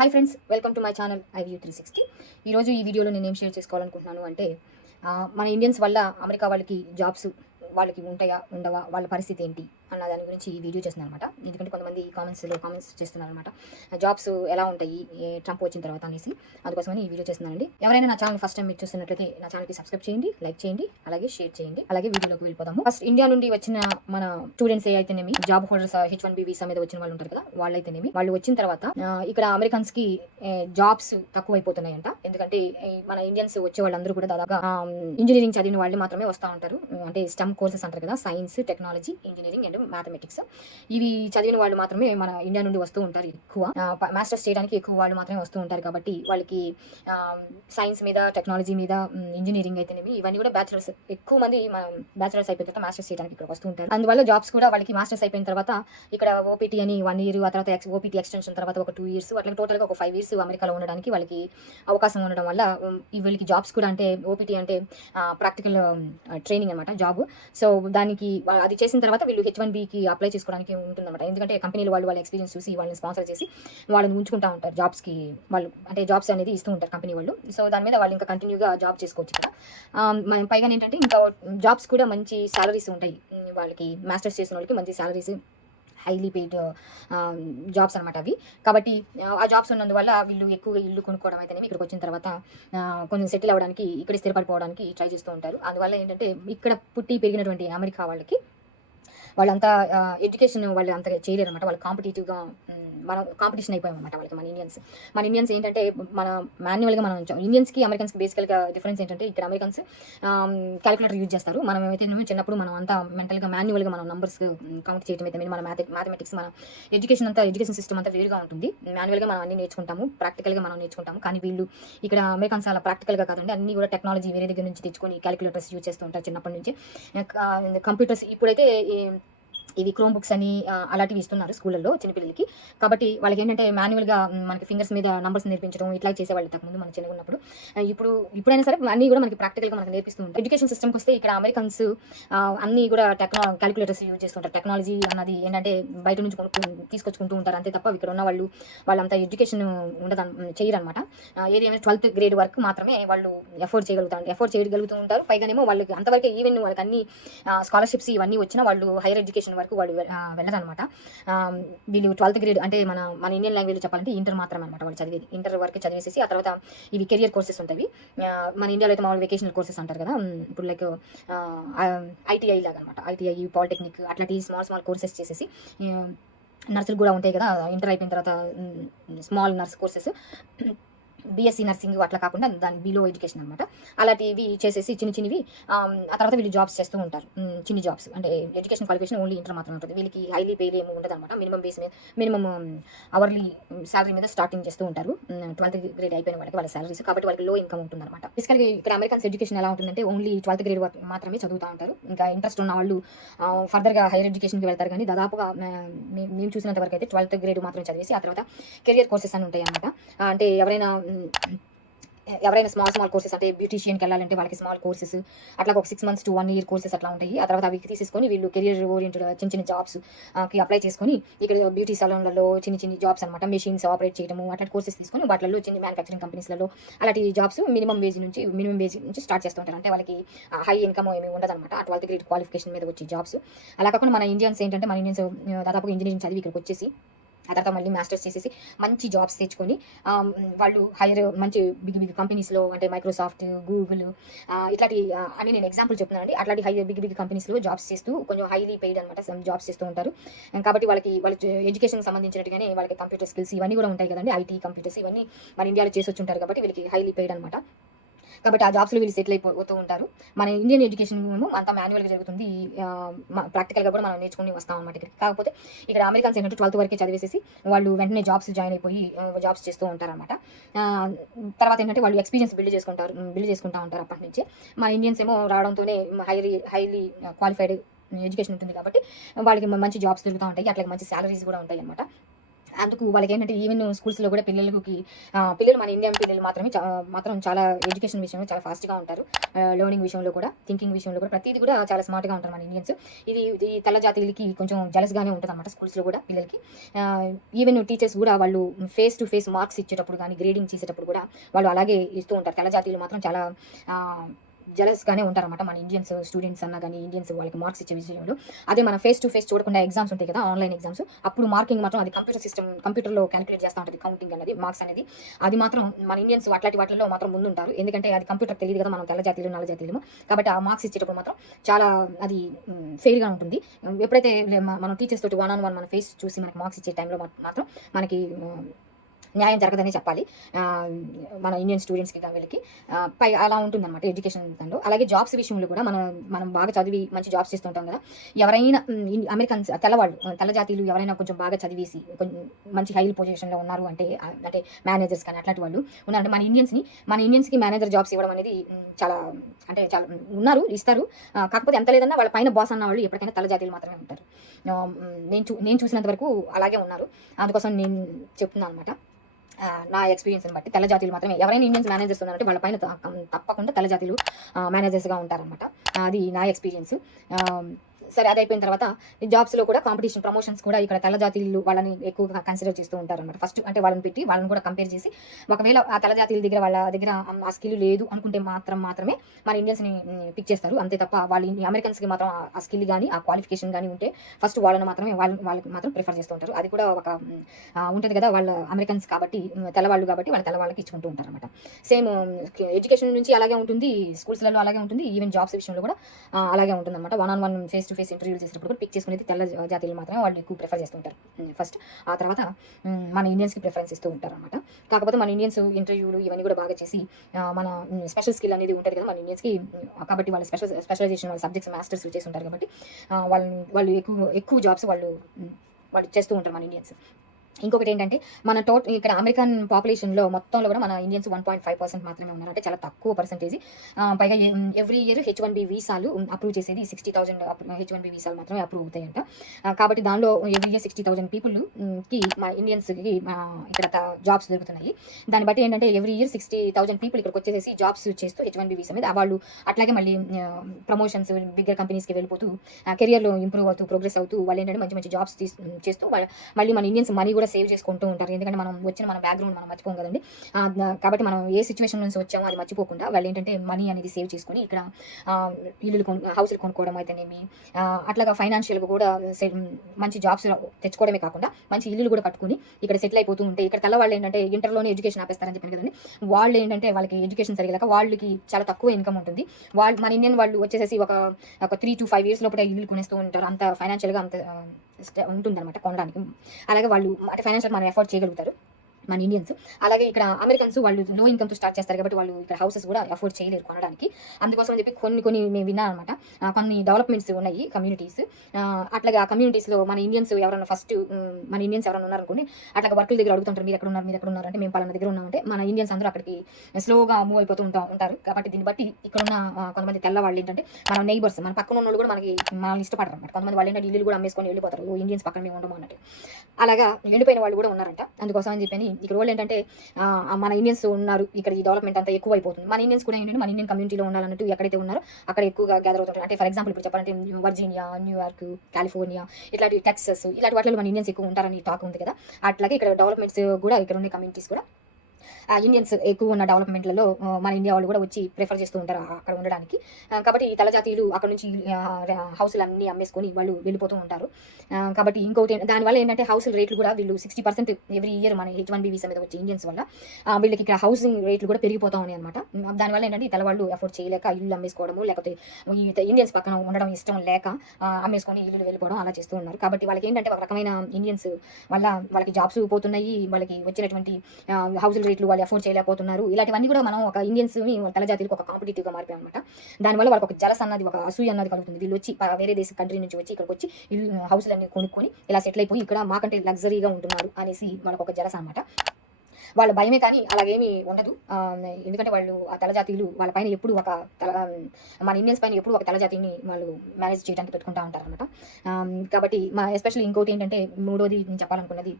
Hi friends, welcome to my channel iView 360. ఈరోజు ఈ వీడియోలో నేను ఏం షేర్ చేసుకోవాలనుకుంటున్నాను అంటే మన ఇండియన్స్ వల్ల అమెరికా వాళ్ళకి జాబ్స్ వాళ్ళకి ఉంటాయా ఉండవా, వాళ్ళ పరిస్థితి ఏంటి అన్న దాని గురించి ఈ వీడియో చేస్తున్నాను అనమాట. ఎందుకంటే కొంతమంది కామెంట్స్ చేస్తున్నారు అనమాట, జాబ్స్ ఎలా ఉంటాయి ట్రంప్ వచ్చిన తర్వాత అనేసి. అందుకోసమని ఈ వీడియో చేస్తున్నానండి. ఎవరైనా నా ఛానల్ ఫస్ట్ టైం మీరు చూస్తున్నట్లయితే నా ఛానల్కి సబ్స్క్రైబ్ చేయండి, లైక్ చేయండి, అలాగే షేర్ చేయండి. అలాగే వీడియోలోకి వెళ్ళిపోదాము. ఫస్ట్ ఇండియా నుండి వచ్చిన మన స్టూడెంట్స్ ఏ అయితేనేమి, జాబ్ హోల్డర్స్ H1B వీసా మీద వచ్చిన వాళ్ళు ఉంటారు కదా, వాళ్ళైతేనేమి వాళ్ళు వచ్చిన తర్వాత ఇక్కడ అమెరికన్స్ కి జాబ్స్ తక్కువ అయిపోతున్నాయంట. ఎందుకంటే మన ఇండియన్స్ వచ్చే వాళ్ళందరూ కూడా దాదాపుగా ఇంజనీరింగ్ చదివిన వాళ్ళు మాత్రమే వస్తూ ఉంటారు. అంటే స్టెమ్ కోర్సెస్ అంటారు కదా, science, technology, engineering and mathematics. ఇవి చదివిన వాళ్ళు మాత్రమే మన ఇండియా నుండి వస్తూ ఉంటారు. ఎక్కువ మాస్టర్స్ చేయడానికి ఎక్కువ వాళ్ళు మాత్రమే వస్తూ ఉంటారు. కాబట్టి వాళ్ళకి సైన్స్ మీద, టెక్నాలజీ మీద, ఇంజనీరింగ్ అయితేనేమి ఇవన్నీ కూడా బ్యాచిలర్స్ ఎక్కువ మంది బ్యాచిలర్స్ అయిపోయిన తర్వాత మాస్టర్స్ చేయడానికి ఇక్కడ వస్తూ ఉంటారు. అందువల్ల జాబ్స్ కూడా వాళ్ళకి మాస్టర్స్ అయిపోయిన తర్వాత ఇక్కడ ఓపీటీ అని 1 year, ఆ తర్వాత ఓపీటీ ఎక్స్టెన్షన్ తర్వాత ఒక 2 years, అట్లా టోటల్గా ఒక 5 years అమెరికాలో ఉండడానికి వాళ్ళకి అవకాశం ఉండడం వల్ల వీళ్ళకి జాబ్స్ కూడా, అంటే ఓపీటీ అంటే ప్రాక్టికల్ ట్రైనింగ్ అనమాట జాబ్. సో దానికి అది చేసిన తర్వాత వీళ్ళు H1Bకి అప్లై చేసుకోవడానికి ఉంటుందన్నమాట. ఎందుకంటే కంపెనీలు వాళ్ళ ఎక్స్పీరియన్స్ చూసి వాళ్ళని స్పాన్సర్ చేసి వాళ్ళని ఉంచుకుంటా ఉంటారు జాబ్స్కి. వాళ్ళు అంటే జాబ్స్ అనేది ఇస్తూ ఉంటారు కంపెనీ వాళ్ళు. సో దాని మీద వాళ్ళు ఇంకా కంటిన్యూగా జాబ్ చేసుకోవచ్చు ఇక్కడ. పైగా ఏంటంటే ఇంకా జాబ్స్ కూడా మంచి సాలరీస్ ఉంటాయి వాళ్ళకి. మాస్టర్స్ చేసిన వాళ్ళకి మంచి సాలరీస్, హైలీ పెయిడ్ జాబ్స్ అనమాట అవి. కాబట్టి ఆ జాబ్స్ ఉన్నందువల్ల వీళ్ళు ఎక్కువగా ఇల్లు కొనుక్కోవడం అయితేనే ఇక్కడికి వచ్చిన తర్వాత కొంచెం సెటిల్ అవ్వడానికి, ఇక్కడ స్థిరపడిపోవడానికి ట్రై చేస్తూ ఉంటారు. అందువల్ల ఏంటంటే ఇక్కడ పుట్టి పెరిగినటువంటి అమెరికా వాళ్ళంతా ఎడ్యుకేషన్ వాళ్ళు అంత చేయలేరు అనమాట. వాళ్ళు కాంపిటేటివ్గా మనం కాంపిటీషన్ అయిపోయాం అనమాట వాళ్ళకి. మన ఇండియన్స్ ఏంటంటే మన మాన్యువల్గా మనం ఇండియన్స్కి అమెరికన్స్కి బేసికల్గా డిఫరెన్స్ ఏంటంటే, ఇక్కడ అమెరికన్స్ క్యాలిక్యులేటర్ యూజ్ చేస్తారు. మనం అయితే చిన్నప్పుడు మనం అంతా మెంటల్గా మాన్యువల్గా మనం నంబర్స్ కౌంట్ చేయడం అయితే మన మ్యాథమెటిక్స్, మన ఎడ్యుకేషన్ సిస్టమ్ అంతా వేరుగా ఉంటుంది. మాన్యువల్గా మనం అన్ని నేర్చుకుంటాము, ప్రాక్టికల్గా మనం నేర్చుకుంటాము. కానీ వీళ్ళు ఇక్కడ అమెరికన్స్ అలా ప్రాక్టికల్గా కాదండి, అన్ని కూడా టెక్నాలజీ వేరే దగ్గర నుంచి తెచ్చుకొని క్యాలిక్యులేటర్స్ యూజ్ చేస్తూ ఉంటారు చిన్నప్పటి నుంచి. కంప్యూటర్స్ ఇప్పుడైతే ఇవి క్రోమ్ బుక్స్ అని అలాంటివి ఇస్తున్నారు స్కూళ్ళల్లో చిన్నపిల్లలకి. కాబట్టి వాళ్ళకి ఏంటంటే మాన్యువల్గా మనకి ఫింగర్స్ మీద నంబర్స్ నేర్పించడం ఇట్లా చేసేవాళ్ళు ఇంతకుముందు మనం చిన్నగా ఉన్నప్పుడు. ఇప్పుడైనా సరే అన్నీ కూడా మనకి ప్రాక్టికల్గా మనకు నేర్పిస్తూ ఉంటారు. ఎడ్యుకేషన్ సిస్టమ్కి వస్తే ఇక్కడ అమెరికన్స్ అన్నీ కూడా క్యాలిక్యులేటర్స్ యూజ్ చేస్తుంటారు. టెక్నాలజీ అన్నది ఏంటంటే బయట నుంచి తీసుకొచ్చుకుంటూ ఉంటారు అంతే తప్ప ఇక్కడ ఉన్న వాళ్ళంతా ఎడ్యుకేషన్ చేయరనమాట. ఏమైనా 12th grade వరకు మాత్రమే వాళ్ళు ఎఫోర్డ్ చేయగలుగుతూ ఉంటారు. పైగానేమో వాళ్ళకి అంతవరకే, ఈవెన్ వాళ్ళకి అన్ని స్కాలర్షిప్స్ ఇవన్నీ వచ్చినా వాళ్ళు హైయర్ ఎడ్యుకేషన్ వరకు వాళ్ళు వెళ్ళరనమాట. వీళ్ళు 12th grade అంటే మన ఇండియన్ లాంగ్వేజ్ చెప్పాలంటే ఇంటర్ మాత్రం అనమాట వాళ్ళు చదివేది. ఇంటర్ వరకు చదివేసేసి ఆ తర్వాత ఇవి కెరియర్ కోర్సెస్ ఉంటాయి. మన ఇండియాలో అయితే మామూలు వెకేషనల్ కోర్సెస్ అంటారు కదా, ఇప్పుడు లైక్ ఐటీఐ లాగా అనమాట. ఐటీఐ, పాలిటెక్నిక్ అట్లాంటి స్మాల్ కోర్సెస్ చేసేసి, నర్సులు కూడా ఉంటాయి కదా ఇంటర్ అయిపోయిన తర్వాత small nurse courses, BSc nursing అట్లా కాకుండా దాని బిలో ఎడ్యుకేషన్ అనమాట. అలాంటివి చేసేసి చిన్నవి ఆ తర్వాత వీళ్ళు జాబ్స్ చేస్తూ ఉంటారు. చిన్ని జాబ్స్ అంటే ఎడ్యుకేషన్ క్వాలిఫికేషన్ ఓన్లీ ఇంటర్ మాత్రమే ఉంటుంది. వీళ్ళకి హైలీ పేడ్ ఏమి ఉండదు అనమాట. మినిమం అవర్లీ శాలరీ మీద స్టార్టింగ్ చేస్తూ ఉంటారు 12th grade అయిపోయిన వాళ్ళకి వాళ్ళ శాలరీస్. కాబట్టి వాళ్ళకి లో ఇన్కమ్ ఉంటుంది అనమాట. బేసికల్గా ఇక్కడ అమెరికన్స్ ఎడ్యుకేషన్ ఎలా ఉంటుందంటే ఓన్లీ 12th grade మాత్రమే చదువుతూ ఉంటారు. ఇంకా ఇంట్రెస్ట్ ఉన్న వాళ్ళు ఫర్దర్గా హైయర్ ఎడ్యుకేషన్కి వెళ్తారు. కానీ దాదాపుగా మేము చూసినంత వరకు అయితే 12th grade మాత్రమే చదివేసి ఆ తర్వాత కెరియర్ కోర్సెస్ అని ఉంటాయి అనమాట. అంటే ఎవరైనా స్మాల్ కోర్సెస్, అంటే బ్యూటీషియన్కి వెళ్ళాలంటే వాళ్ళకి స్మాల్ కోర్సెస్ అట్లా ఒక 6 months to 1 year కోర్సెస్ అట్లా ఉంటాయి. ఆ తర్వాత అవి తీసేసుకొని వీళ్ళు కెరియర్ ఓరియంటెడ్ చిన్న జాబ్స్కి అప్లై చేసుకొని ఇక్కడ బ్యూటీ సలూన్లలో చిన్న జాబ్స్ అనమాట, మెషిన్స్ ఆపరేట్ చేయడము అట్లాంటి కోర్సెస్ తీసుకొని వాటిలో చిన్న మ్యానుఫ్యాక్చరింగ్ కంపెనీస్లలో అలాంటి జాబ్స్ మినిమం వేజ్ నుంచి స్టార్ట్ చేస్తుంటారు. అంటే వాళ్ళకి హై ఇన్కమ్ ఏమి ఉండదు అనమాట ఆ 12th grade క్వాలిఫికేషన్ మీద వచ్చే జాబ్స్. అలా కాకుండా మన ఇండియన్స్ దాదాపుగా ఇంజనీరింగ్ చదివి ఇక్కడికి వచ్చేసి ఆ తర్వాత మళ్ళీ మాస్టర్స్ చేసేసి మంచి జాబ్స్ తెచ్చుకొని వాళ్ళు మంచి బిగ్ కంపెనీస్లో, అంటే మైక్రోసాఫ్ట్, గూగుల్ ఇట్లాంటి అని నేను ఎగ్జాంపుల్ చెప్తున్నానండి. అట్లాంటి బిగ్ కంపెనీస్లో జాబ్స్ చేస్తూ కొంచెం హైలీ పెయిడ్ అనమాట జాబ్స్ చేస్తూ ఉంటారు. కాబట్టి వాళ్ళ ఎడ్యుకేషన్కి సంబంధించినట్టుగానే వాళ్ళకి కంప్యూటర్ స్కిల్స్ ఇవన్నీ కూడా ఉంటాయి కదండి. ఐటీ, కంప్యూటర్స్ ఇవన్నీ మన ఇండియాలో చేసి వచ్చి ఉంటారు. కాబట్టి వీళ్ళకి హైలీ పెయిడ్ అనమాట. కాబట్టి ఆ జాబ్స్లో వీళ్ళు సెటిల్ అయిపోతూ ఉంటారు. మన ఇండియన్ ఎడ్యుకేషన్ అంతా మాన్యువల్గా జరుగుతుంది. ప్రాక్టికల్గా కూడా మనం నేర్చుకుని వస్తాం అనమాట ఇక్కడికి. కాకపోతే ఇక్కడ అమెరికన్స్ ఏంటంటే 12th వరకే చదివేసేసి వాళ్ళు వెంటనే జాబ్స్ జాయిన్ అయిపోయి జాబ్స్ చేస్తూ ఉంటారనమాట. తర్వాత ఏంటంటే వాళ్ళు ఎక్స్పీరియన్స్ బిల్డ్ చేసుకుంటూ ఉంటారు అప్పటి నుంచి. మన ఇండియన్స్ ఏమో రావడంతోనే హైలీ క్వాలిఫైడ్ ఎడ్యుకేషన్ ఉంటుంది కాబట్టి వాళ్ళకి మంచి జాబ్స్ దొరుకుతూ ఉంటాయి. అట్లాగే మంచి శాలరీస్ కూడా ఉంటాయి అనమాట. అందుకు వాళ్ళకేంటంటే ఈవెన్ స్కూల్స్‌లో కూడా పిల్లలు మన ఇండియన్ పిల్లలు మాత్రం చాలా ఎడ్యుకేషన్ విషయంలో చాలా ఫాస్ట్‌గా ఉంటారు. లెర్నింగ్ విషయంలో కూడా, థింకింగ్ విషయంలో కూడా ప్రతీది కూడా చాలా స్మార్ట్‌గా ఉంటారు మన ఇండియన్స్. ఇది తెల్ల జాతీయులకి కొంచెం జెలస్‌గానే ఉంటదనమాట స్కూల్స్‌లో కూడా పిల్లలకి. ఈవెన్ టీచర్స్ కూడా వాళ్ళు ఫేస్ టు ఫేస్ మార్క్స్ ఇచ్చేటప్పుడు గానీ, గ్రేడింగ్ చేసేటప్పుడు కూడా వాళ్ళు అలాగే ఇస్తూ ఉంటారు. తెల్ల జాతీయులు మాత్రం చాలా ఆహ్, జెలస్‌గానే ఉంటారనమాట. మన ఇండియన్స్ స్టూడెంట్స్ అన్నా గానీ, ఇండియన్స్ వాళ్ళకి మార్క్స్ ఇచ్చే విషయంలో. అదే మనం ఫేస్ టు ఫేస్ చూడకుండా ఎగ్జామ్స్ ఉంటాయి కదా! Online exams. అప్పుడు మార్కింగ్ మాత్రం అది కంప్యూటర్‌లో కాలిక్యులేట్ చేస్తా ఉంటది. కౌంటింగ్ అనేది, మార్క్స్ అనేది. అది మాత్రం మన ఇండియన్స్ అట్లాంటి వాటిల్లో మాత్రం ముందుంటారు. ఎందుకంటే అది కంప్యూటర్‌కి తెలీదు కదా! మనం తెల్ల జాతీయులు, నల్ల జాతీయులము. కాబట్టి ఆ మార్క్స్ ఇచ్చేటప్పుడు మాత్రం చాలా అది ఫెయిర్‌గా ఉంటుంది. ఎప్పుడైతే మనం టీచర్స్ తోటి వన్ ఆన్ వన్ మన ఫేస్ చూసి మనకి మార్క్స్ ఇచ్చే టైంలో మాత్రం మనకి న్యాయం జరగదనే చెప్పాలి. ఆహ్, మన ఇండియన్ స్టూడెంట్స్‌కి వీళ్ళకి. అలా ఉంటుందనమాట ఎడ్యుకేషన్ దాంట్లో. అలాగే జాబ్స్ విషయంలో కూడా మనం బాగా చదివి మంచి జాబ్స్ చేస్తుంటాం కదా! ఎవరైనా అమెరికన్స్ తెల్లవాళ్ళు, తెల్ల జాతీయులు ఎవరైనా కొంచెం బాగా చదివేసి కొంచెం మంచి హై పొజిషన్‌లో ఉన్నారు అంటే అంటే మేనేజర్స్ కానీ అట్లాంటి వాళ్ళు ఉన్నారంటే మన ఇండియన్స్‌కి మేనేజర్ జాబ్స్ ఇవ్వడం అనేది చాలా చాలా ఉన్నారు, ఇస్తారు. కాకపోతే ఎంత లేదన్నా వాళ్ళ పైన బాస్ అన్నవాళ్ళు ఎప్పటికైనా తెల్ల జాతీయులు మాత్రమే ఉంటారు. నేను చూసినంత వరకు అలాగే ఉన్నారు. అందుకోసం నేను చెప్తున్నాను అనమాట. నా ఎక్స్‌పీరియన్స్‌ని బట్టి తెల్ల జాతీయులు మాత్రమే. ఎవరైనా ఇండియన్స్ మేనేజర్స్ ఉన్నారంటే వాళ్ళ పైన తప్పకుండా తెల్ల జాతీయులు మేనేజర్స్‌గా ఉంటారనమాట. అది నా ఎక్స్‌పీరియన్స్. ఆహ్, సరే అదయిపోయిన తర్వాత జాబ్స్‌లో కూడా కాంపిటీషన్, ప్రమోషన్స్ కూడా ఇక్కడ తెల్ల జాతీయులు వాళ్ళని ఎక్కువగా కన్సిడర్ చేస్తూ ఉంటారనమాట. ఫస్ట్ అంటే వాళ్ళని పెట్టి వాళ్ళని కూడా కంపేర్ చేసి ఒకవేళ ఆ తెల్ల జాతీయుల దగ్గర వాళ్ళ దగ్గర ఆ స్కిల్ లేదు అనుకుంటే మాత్రమే మన ఇండియన్స్‌ని పిక్ చేస్తారు. అంతే తప్ప అమెరికన్స్‌కి మాత్రం ఆ స్కిల్ గాని, ఆ క్వాలిఫికేషన్ గాని ఉంటే ఫస్ట్ వాళ్ళకి మాత్రం ప్రిఫర్ చేస్తూ ఉంటారు. అది కూడా ఒక ఉంటది కదా! వాళ్ళ అమెరికన్స్ కాబట్టి తెల్లవాళ్ళు కాబట్టి వాళ్ళ తెల్లవాళ్ళకి ఇచ్చుకుంటూ ఉంటారనమాట. సేమ్ ఎడ్యుకేషన్ నుంచి అలాగే ఉంటుంది. స్కూల్స్‌లలో అలాగే ఉంటుంది. ఈవెన్ జాబ్స్ విషయంలో కూడా అలాగే ఉంటుందన్నమాట. One on one face to face ఇంటర్వ్యూలు చేసేటప్పుడు కూడా పిక్ చేసుకునేది తెల్ల జాతీయులు మాత్రమే వాళ్ళు ఎక్కువ ప్రిఫర్ చేస్తూ ఉంటారు. ఫస్ట్ ఆ తర్వాత మన ఇండియన్స్‌కి ప్రిఫరెన్స్ ఇస్తూ ఉంటారనమాట. కాకపోతే మన ఇండియన్స్ ఇంటర్వ్యూలు ఇవన్నీ కూడా బాగా చేసి మన స్పెషల్ స్కిల్ అనేది ఉంటది కదా! మన ఇండియన్స్‌కి. కాబట్టి వాళ్ళు స్పెషలైజేషన్ వాళ్ళ సబ్జెక్ట్స్ మాస్టర్స్ చేసి ఉంటారు కాబట్టి వాళ్ళు ఎక్కువ జాబ్స్ వాళ్ళు చేస్తూ ఉంటారు మన ఇండియన్స్. ఇంకొకటేంటంటే ఇక్కడ అమెరికన్ పాపులేషన్‌లో మొత్తంలో కూడా మన ఇండియన్స్ 1.5% మాత్రమే ఉన్నారు. అంటే చాలా తక్కువ పర్సెంటేజ్. పైగా ఎవ్రీ ఇయర్ హెచ్-1బీ వీసాలు అప్రూవ్ చేసేది 60,000 హెచ్-1బీ వీసాలు మాత్రమే అప్రూవ్ అవుతాయంట. కాబట్టి దానిలో ఎవ్రీ ఇయర్ 60,000 కి మన ఇండియన్స్‌కి ఇక్కడ జాబ్స్ దొరుకుతున్నాయి. దాన్ని బట్టి ఏంటంటే ఎవ్రీ ఇయర్ 60,000 పీపుల్ ఇక్కడికొచ్చేసేసి జాబ్స్ చేస్తూ హెచ్-1బీ వీసా మీద వాళ్ళు అట్లాగే మళ్ళీ ప్రమోషన్స్ బిగ్గర్ కంపెనీస్‌కి వెళ్ళిపోతూ కెరియర్‌లో ఇంప్రూవ్ అవుతూ, ప్రోగ్రెస్ అవుతూ వాళ్ళేంటంటే మంచి మంచి జాబ్స్ చేస్తూ మళ్ళీ మన ఇండియన్స్ మనీ కూడా సేవ్ చేసుకుంటూ ఉంటారు. ఎందుకంటే మన బ్యాక్‌గ్రౌండ్ మనం మర్చిపోం కదండీ. కాబట్టి మనం ఏ సిట్యుయేషన్ నుంచి వచ్చామో అది మర్చిపోకుండా వాళ్ళేంటంటే మనీ అనేది సేవ్ చేసుకొని ఇక్కడ హౌస్‌లు కొనుక్కోవడం అయితేనేమి, అట్లాగా ఫైనాన్షియల్‌గా కూడా మంచి జాబ్స్ తెచ్చుకోవడమే కాకుండా మంచి ఇల్లులు కూడా కట్టుకొని ఇక్కడ సెటిల్ అయిపోతూ ఉంటే ఇక్కడ తెల్లవాళ్ళేంటంటే ఇంటర్‌లోనే ఎడ్యుకేషన్ ఆపేస్తారని చెప్పాను కదండీ. వాళ్ళేంటంటే వాళ్ళకి ఎడ్యుకేషన్ సరిగ్గా లేక వాళ్ళకి చాలా తక్కువ ఇన్‌కమ్ ఉంటుంది. మన ఇండియన్ వాళ్ళు వచ్చేసేసి ఒక 3-5 ఇయర్స్ లోపల ఇల్లులు కొనేస్తూ ఉంటారు. అంత ఫైనాన్షియల్‌గా అంత ఉంటుందన్నమాట కొనడానికి. అలాగే వాళ్ళు అంటే ఫైనాన్షియల్‌గా మనం ఎఫోర్డ్ చేయగలుగుతారు మన ఇండియన్స్. అలాగే ఇక్కడ అమెరికన్స్ వాళ్ళు లో ఇన్‌కమ్‌తో స్టార్ట్ చేస్తారు కాబట్టి వాళ్ళు ఇక్కడ హౌసెస్ కూడా అఫోర్డ్ చేయలేరు కొనడానికి. అందుకోసం అని చెప్పి కొన్ని మేము విన్నామనమాట. కొన్ని డెవలప్‌మెంట్స్ ఉన్నాయి కమ్యూనిటీస్. అట్లాగే ఆ కమ్యూనిటీస్‌లో మన ఇండియన్స్ ఎవరైనా ఉన్నారనుకోండి, అట్లాగా వర్కుల దగ్గర అడుగుతుంటారు. మీరెక్కడున్నారు అంటే మేము పలానా దగ్గర ఉన్నామంటే మన ఇండియన్స్ అందరూ అక్కడికి స్లోగా మూవ్ అయిపోతూ ఉంటారు. కాబట్టి దీన్ని బట్టి ఇక్కడున్న కొంతమంది తెల్లవాళ్ళు ఏంటంటే మన నైబర్స్, మన పక్కన ఉన్నోళ్ళు కూడా మనల్ని ఇష్టపడరనమాట. కొంతమంది వాళ్ళేంటంటే ఇల్లులు కూడా అమ్మేసుకొని వెళ్ళిపోతారు. ఇండియన్స్ పక్కన మేము ఉండము అన్నట్టు. అలాగా వెళ్ళిపోయిన వాళ్ళు కూడా ఉన్నారంట. అందుకోసం అని చెప్పని ఇక్కడ వాళ్ళు ఏంటంటే మన ఇండియన్స్ ఉన్నారు. ఇక్కడ ఈ డెవలప్‌మెంట్ అంతా ఎక్కువైపోతుంది. మన ఇండియన్స్ కూడా ఏంటంటే మన ఇండియన్ కమ్యూనిటీలో ఉండాలన్నట్టు ఎక్కడైతే ఉన్నారో అక్కడ ఎక్కువగా గ్యాదర్ అవుతుంటారు. అంటే ఫర్ ఎగ్జాంపుల్ ఇప్పుడు చెప్పాలంటే వర్జీనియా, న్యూయార్క్, కాలిఫోర్నియా ఇట్లాంటి టెక్సస్ ఇలాంటి వాటిలో మన ఇండియన్స్ ఎక్కువ ఉంటారని టాక్ ఉంది కదా! అట్లాగే ఇక్కడ డెవలప్‌మెంట్స్ కూడా ఇక్కడ ఉండే కమ్యూనిటీస్ కూడా ఇండియన్స్ ఎక్కువ ఉన్న డెవలప్‌మెంట్‌లలో మన ఇండియా వాళ్ళు కూడా వచ్చి ప్రిఫర్ చేస్తూ ఉంటారు అక్కడ ఉండడానికి. కాబట్టి ఈ తెల్ల జాతీయులు అక్కడ నుంచి హౌసులన్నీ అమ్మేసుకొని వాళ్ళు వెళ్ళిపోతూ ఉంటారు. కాబట్టి ఇంకోటి దానివల్ల ఏంటంటే హౌసుల రేట్లు కూడా వీళ్ళు 60% ఎవ్రీ ఇయర్ మన హెచ్-1బీ వీసా మీద వచ్చే ఇండియన్స్ వల్ల వీళ్ళకి ఇక్కడ హౌసింగ్ రేట్లు కూడా పెరిగిపోతా ఉన్నాయన్నమాట. దానివల్ల ఏంటంటే ఈ తెల్లవాళ్ళు అఫోర్డ్ చేయలేక ఇల్లు అమ్మేసుకోవడము, లేకపోతే ఈ ఇండియన్స్ పక్కన ఉండడం ఇష్టం లేక అమ్మేసుకొని ఇల్లులు వెళ్ళిపోవడం అలా చేస్తూ ఉన్నారు. కాబట్టి వాళ్ళకి ఏంటంటే ఒక రకమైన ఇండియన్స్ వల్ల వాళ్ళకి జాబ్స్ పోతున్నాయి. వాళ్ళకి వచ్చినటువంటి హౌసుల రేట్లు వాళ్ళు అఫోర్డ్ చేయలేకపోతున్నారు. ఇలాంటివన్నీ కూడా మనం ఒక ఇండియన్స్‌ని తెల్ల జాతీయులకు ఒక కాంపిటీటివ్‌గా మారిపోయామన్నమాట. దానివల్ల వాళ్ళకి ఒక జలస్ అన్నది, ఒక అసూయ అన్నది కలుగుతుంది. వీళ్ళు వచ్చి వేరే కంట్రీ నుంచి వచ్చి ఇక్కడికొచ్చి హౌసులన్నీ కొనుక్కొని ఇలా సెటిల్ అయిపోయి ఇక్కడ మాకంటే లగ్జరీగా ఉంటున్నారు అనేసి వాళ్ళకొక జలస్ అన్నమాట. వాళ్ళ భయమే కానీ అలాగేమీ ఉండదు. ఎందుకంటే వాళ్ళు ఆ తలజాతీయులు వాళ్ళ పైన ఎప్పుడు ఒక మన ఇండియన్స్ పైన ఎప్పుడు ఒక తలజాతిని వాళ్ళు మేనేజ్ చేయడానికి పెట్టుకుంటూ ఉంటారనమాట. కాబట్టి ఎస్పెషల్లీ ఇంకోటి ఏంటంటే మూడోది నేను చెప్పాలనుకున్నది,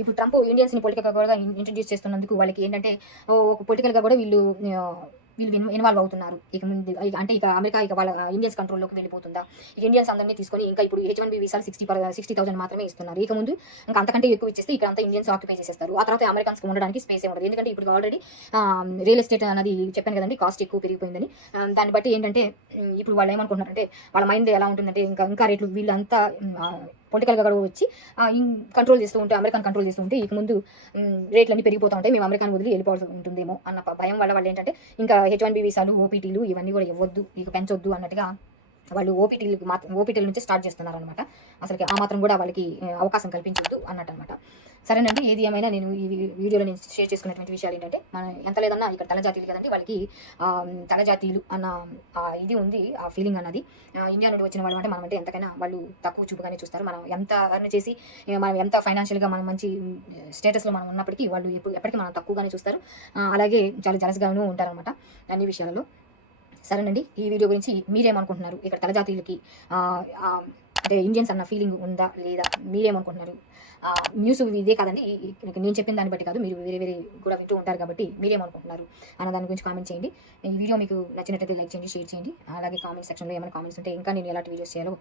ఇప్పుడు ట్రంప్ ఇండియన్స్ని పొలిటికల్గా కూడా ఇంట్రడ్యూస్ చేస్తున్నందుకు వాళ్ళకి ఏంటంటే ఒక పొలిటికల్గా కూడా వీళ్ళు ఇన్వాల్వ్ అవుతున్నారు. ఇక ముందు అంటే ఇక అమెరికా ఇక వాళ్ళ ఇండియన్స్ కంట్రోల్లోకి వెళ్ళిపోతుందా, ఇక ఇండియన్స్ అందరినీ తీసుకొని ఇంకా ఇప్పుడు H1B వీసాలు 60,000 మాత్రమే ఇస్తున్నారు. ఇక ముందు ఇంకా అంతకంటే ఎక్కువ ఇచ్చేస్తే ఇక్కడ అంతా ఇండియన్స్ ఆక్యుపై చేసేస్తారు. ఆ తర్వాత అమెరికన్స్కి ఉండడానికి స్పేసే ఉండదు. ఎందుకంటే ఇప్పుడు ఆల్రెడీ రియల్ ఎస్టేట్ అనేది చెప్పాను కదండి, కాస్ట్ ఎక్కువ పెరిగిపోయిందని. దాన్ని బట్టి ఏంటంటే ఇప్పుడు వాళ్ళు ఏమనుకుంటున్నారంటే వాళ్ళ మైండ్ ఎలా ఉంటుందంటే ఇంకా రేట్లు వీళ్ళంతా పొలిటికల్గా కూడా వచ్చి కంట్రోల్ చేస్తూ ఉంటే, అమెరికన్ కంట్రోల్ చేస్తూ ఉంటే ఇక ముందు రేట్లన్నీ పెరిగిపోతూ ఉంటాయి, మేము అమెరికాని వదిలి వెళ్ళిపోవాల్సి ఉంటుందేమో అన్న భయం వల్ల వాళ్ళు ఏంటంటే ఇంకా H1B వీసాలు, ఓపీటీలు ఇవన్నీ కూడా ఇవ్వద్దు, ఇక పెంచొద్దు అన్నట్టుగా వాళ్ళు ఓపీటీల నుంచి స్టార్ట్ చేస్తున్నారనమాట. అసలుకి ఆ మాత్రం కూడా వాళ్ళకి అవకాశం కల్పించొద్దు అన్నట్టు అనమాట. సరేనండి, ఏది ఏమైనా నేను ఈ వీడియోలో నేను షేర్ చేసుకున్నటువంటి విషయాలు ఏంటంటే, మనం ఎంత లేదన్నా ఇక్కడ తలజాతీయులు కదండి, వాళ్ళకి తలజాతీయులు అన్న ఇది ఉంది, ఆ ఫీలింగ్ అన్నది. ఇండియా నుండి వచ్చిన వాళ్ళు అంటే మనం అంటే ఎంతకైనా వాళ్ళు తక్కువ చూపుగానే చూస్తారు. మనం ఎంత అర్న్ చేసి మనం ఎంత ఫైనాన్షియల్గా మనం మంచి స్టేటస్లో మనం ఉన్నప్పటికీ వాళ్ళు ఎప్పటికీ మనం తక్కువగానే చూస్తారు. అలాగే చాలా జలస్గాను ఉంటారనమాట అన్ని విషయాలలో. సరేనండి, ఈ వీడియో గురించి మీరేమనుకుంటున్నారు? ఇక్కడ తలజాతీయులకి అంటే ఇండియన్స్ అన్న ఫీలింగ్ ఉందా లేదా, మీరేమనుకుంటున్నారు? న్యూస్ ఇదే కాదండి, నేను చెప్పిన దాన్ని బట్టి కాదు, మీరు వేరే కూడా వింటూ ఉంటారు కాబట్టి మీరేమనుకుంటున్నారు అన్న దాని గురించి కామెంట్ చేయండి. ఈ వీడియో మీకు నచ్చినట్లయితే లైక్ చేయండి, షేర్ చేయండి. అలాగే కామెంట్ సెక్షన్లో ఏమైనా కామెంట్స్ ఉంటే ఇంకా నేను ఎలాంటి వీడియోస్ చేయాలో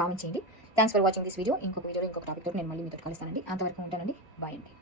కామెంట్ చేయండి. Thanks for watching this video. ఇంకొక వీడియోలో ఇంకొక టాపిక్ తోటి నేను మళ్ళీ మీతో కలుస్తానండి. అంతవరకు ఉంటానండి. బాయ్ అండి.